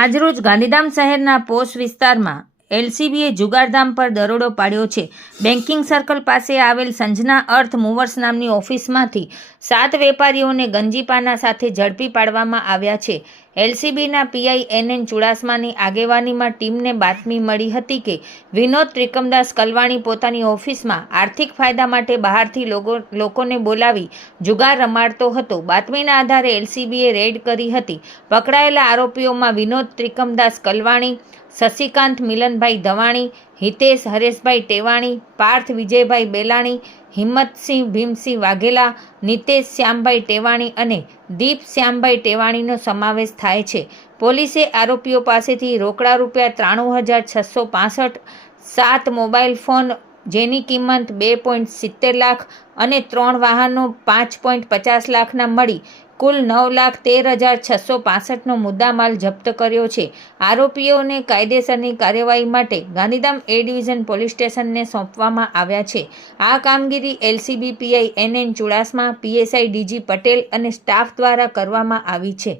આજરોજ ગાંધીધામ શહેરના પોશ વિસ્તારમાં એલસીબીએ જુગારધામ પર દરોડો પાડ્યો છે। બેન્કિંગ સર્કલ પાસે આવેલ સંજના અર્થ મૂવર્સ નામની ઓફિસમાંથી 7 વેપારીઓને ગંજીપાના સાથે ઝડપી પાડવામાં આવ્યા છે। એલસીબીના પીઆઈ એનએન ચુડાસમાની આગેવાનીમાં ટીમને બાતમી મળી હતી કે વિનોદ ત્રિકમદાસ કલવાણી પોતાની ઓફિસમાં આર્થિક ફાયદા માટે બહારથી લોકોને બોલાવી જુગાર રમાડતો હતો। બાતમીના આધારે એલસીબીએ રેડ કરી હતી। પકડાયેલા આરોપીઓમાં વિનોદ ત્રિકમદાસ કલવાણી, શશિકાંત મિલનભાઈ ધવાણી, હિતેશ હરેશભાઈ ટેવાણી, પાર્થ વિજયભાઈ બેલાણી, હિંમતસિંહ ભીમસિંહ વાઘેલા, નિતેશ શ્યામભાઈ ટેવાણી અને દીપ શ્યામભાઈ ટેવાણીનો સમાવેશ થાય છે। પોલીસે આરોપીઓ પાસેથી રોકડા રૂપિયા 93,665, 7 મોબાઈલ ફોન જેની કિંમત 2.70 લાખ અને 3 વાહનો 5.50 લાખના મળી કુલ 9,13,665નો મુદ્દામાલ જપ્ત કર્યો છે। આરોપીઓને કાયદેસરની કાર્યવાહી માટે ગાંધીધામ એ ડિવિઝન પોલીસ સ્ટેશનને સોંપવામાં આવ્યા છે। આ કામગીરી LCB PI NN Chudasama, PSI DG Patel અને સ્ટાફ દ્વારા કરવામાં આવી છે।